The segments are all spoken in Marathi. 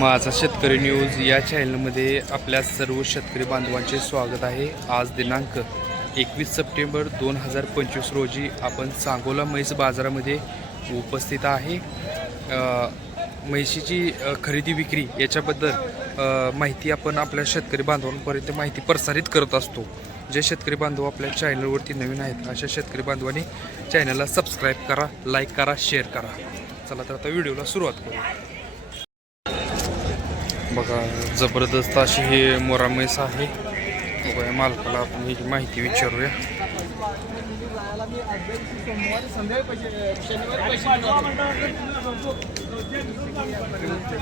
माझा शेतकरी न्यूज या चॅनलमध्ये आपल्या सर्व शेतकरी बांधवांचे स्वागत आहे. आज दिनांक एकवीस सप्टेंबर दोन हजार पंचवीस रोजी आपण सांगोला म्हैस बाजारामध्ये उपस्थित आहे. म्हैशीची खरेदी विक्री याच्याबद्दल माहिती आपण आपल्या शेतकरी बांधवांपर्यंत माहिती प्रसारित करत असतो. जे शेतकरी बांधव आपल्या चॅनलवरती नवीन आहेत अशा शेतकरी बांधवांनी चॅनलला सबस्क्राईब करा लाईक करा शेअर करा. चला तर आता व्हिडिओला सुरुवात करू बघा जबरदस्त अशी ही मोरा म्हैस आहे. बघा मालकाला आपण ही माहिती विचारूया.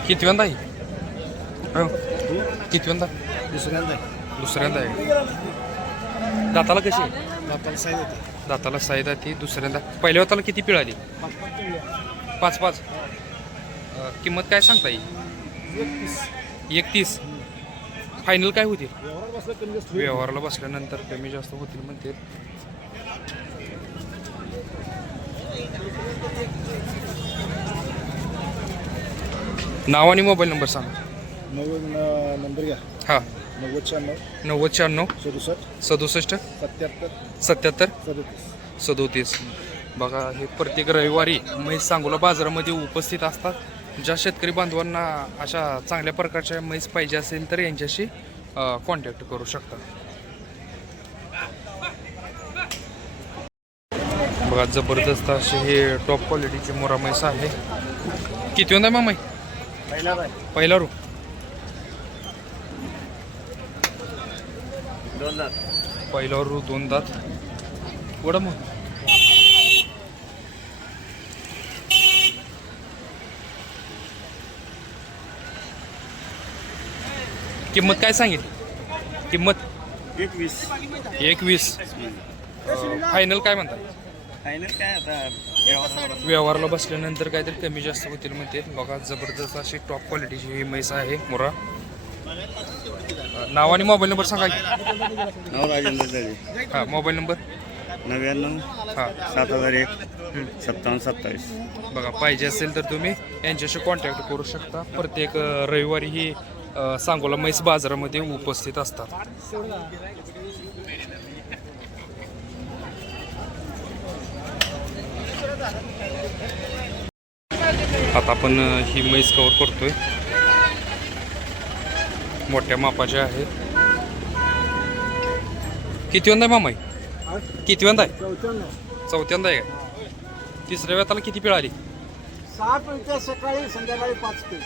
कितव्यांदा आहे. कितव्यांदा दुसऱ्यांदा दुसऱ्यांदा आहे. दाताला कशी? साहेब होते. दाताला साईदा ती दुसऱ्यांदा. पहिल्या होताला किती पिळ आली पाच पाच किंमत काय सांगता येईल एकतीस. फायनल काय होतील. व्यवहाराला बसल्यानंतर कमी जास्त होतील म्हणते नाव आणि मोबाईल नंबर सांगा. नव्वद नंबर घ्या. हां. नव्वद शहाण्णव. नव्वद शहाण्णव. सदुसष्ट. सदुसष्ट. सत्याहत्तर. सत्याहत्तर. सदतीस. सदोतीस. बघा हे प्रत्येक रविवारी म्हैस सांगोला बाजारामध्ये उपस्थित असतात. ज्या शेतकरी बांधवांना अशा चांगल्या प्रकारच्या म्हैस पाहिजे असेल तर यांच्याशी कॉन्टॅक्ट करू शकता. बघा जबरदस्त असे हे टॉप क्वालिटीचे मोरा म्हैस आहे. किती होता मामाई पहिला बाय पहिला रू. पहिला रू दोन दात. वडा मग. किंमत काय सांगितली किंमत? एकवीस. एकवीस. फायनल काय म्हणतात? फायनल काय आता? व्यवहार व्यवहारला बसल्यानंतर काहीतरी कमी जास्त होतील म्हणते बघा जबरदस्त अशी टॉप क्वालिटीची ही म्हैस आहे मोरा. नाव आणि मोबाईल नंबर सांगा की. राजेंद्र हा मोबाईल नंबर नव्याण्णव हा. सात हजार एक सत्तावन्न सत्तावीस. बघा पाहिजे असेल तर तुम्ही यांच्याशी कॉन्टॅक्ट करू शकता. प्रत्येक रविवारी ही सांगोला म्हैस बाजारामध्ये उपस्थित असतात. आता आपण ही म्हैस कवर करतोय. मोठ्या मापाच्या आहेत. किती आहे मामाई? किती आहे? चौथ्यांदा. आहे का? तिसऱ्या वेताला किती पिळ आली? सहा पिळते सकाळी संध्याकाळी पाच पिळ.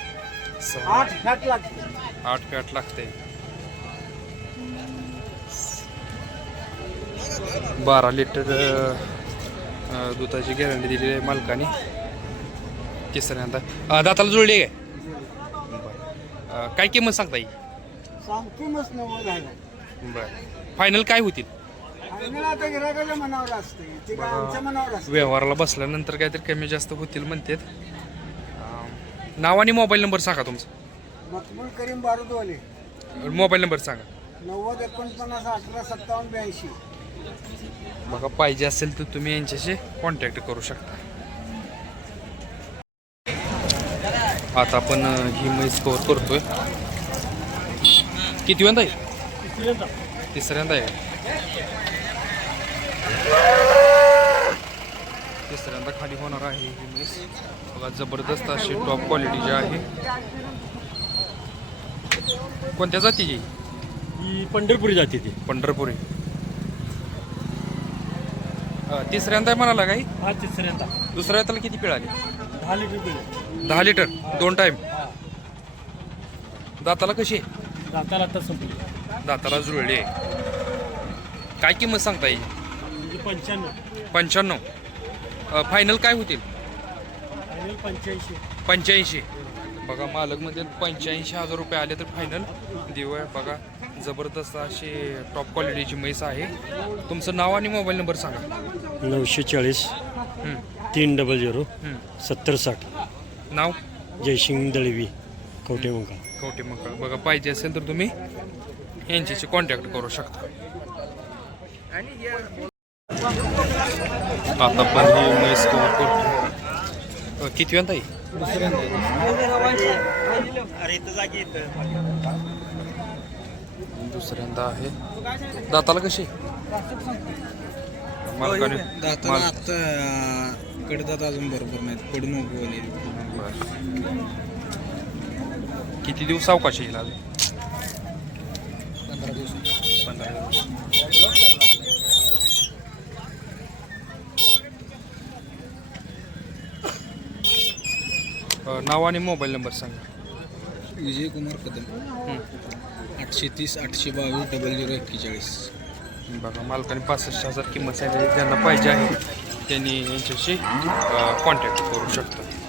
आठ फॅट लागते. आठ फॅट लागते. बारा लिटर अ, दुधाची गॅरंटी दिलेली आहे मालकाने. तिसऱ्यांदा. अ, दाताला जुळली आहे काय अ, काय किंमत सांगता येईल नव्वद आहे. बरं. फायनल काय होतील? आता गिराकाच्या मनावर असते ते काय आमच्या मनावर असते व्यवहाराला बसल्यानंतर काहीतरी कमी जास्त होतील म्हणतात. नाव आणि मोबाईल नंबर सांगा तुमचा. मकबूल करीम बारुदवाले. मोबाईल नंबर सांगा. नव्वद एकोणपन्नास अठरा सत्तावन्न ब्याऐंशी. बघा पाहिजे असेल तर तुम्ही यांच्याशी कॉन्टॅक्ट करू शकता. आता आपण अ, ही म्हैस कवर करतोय. किती वेळा आहे? तिसऱ्यांदा आहे. तिसऱ्यांदा खाली होणार आहे ही म्हैस बघा जबरदस्त अशी टॉप क्वालिटीची आहे. कोणत्या जातीची? ही पंढरपुरी जाते ती. पंढरपुरी. अ, तिसऱ्यांदा म्हणाला काही? हा तिसऱ्यांदा. दुसऱ्या त्याला किती पिळ आली? दहा लिटर पिळे. दहा लिटर दोन टाइम दाताला कशी? आहे दाताला आता संपली दाताला जुळली. आहे काय किंमत सांगता येईल म्हणजे पंच्याण्णव. पंच्याण्णव. फायनल काय होतील? पंच्याऐंशी. पंच्याऐंशी. बघा मालकमध्ये पंच्याऐंशी हजार रुपये आले तर फायनल देऊ आहे बघा. जबरदस्त अशी टॉप क्वालिटीची म्हैस आहे. तुमचं नाव आणि मोबाईल नंबर सांगा. नऊशे चाळीस तीन डबल झिरो. सत्तर साठ. नाव? जयसिंग दळवी कवटेमंका कवटे मग बघा पाहिजे असेल तर तुम्ही यांच्याशी कॉन्टॅक्ट करू शकता. आता पण ही म्हैस कवर करतो अ, किती वेळा ताई? दुसऱ्यांदा आहे. दाताला कशी? मालकाने आता कडदात अजून बरोबर नाहीत. पडून उगवले. किती दिवस अवकाश येईल अजून पंधरा दिवस. पंधरा दिवस. नाव आणि मोबाईल नंबर सांगा. विजय कुमार कदम. आठशे तीस आठशे बावीस डबल झिरो एक्केचाळीस. बघा मालकाने पासष्ट हजार किंमत सांगितली. ज्यांना पाहिजे आहे त्यांनी यांच्याशी कॉन्टॅक्ट करू शकतात.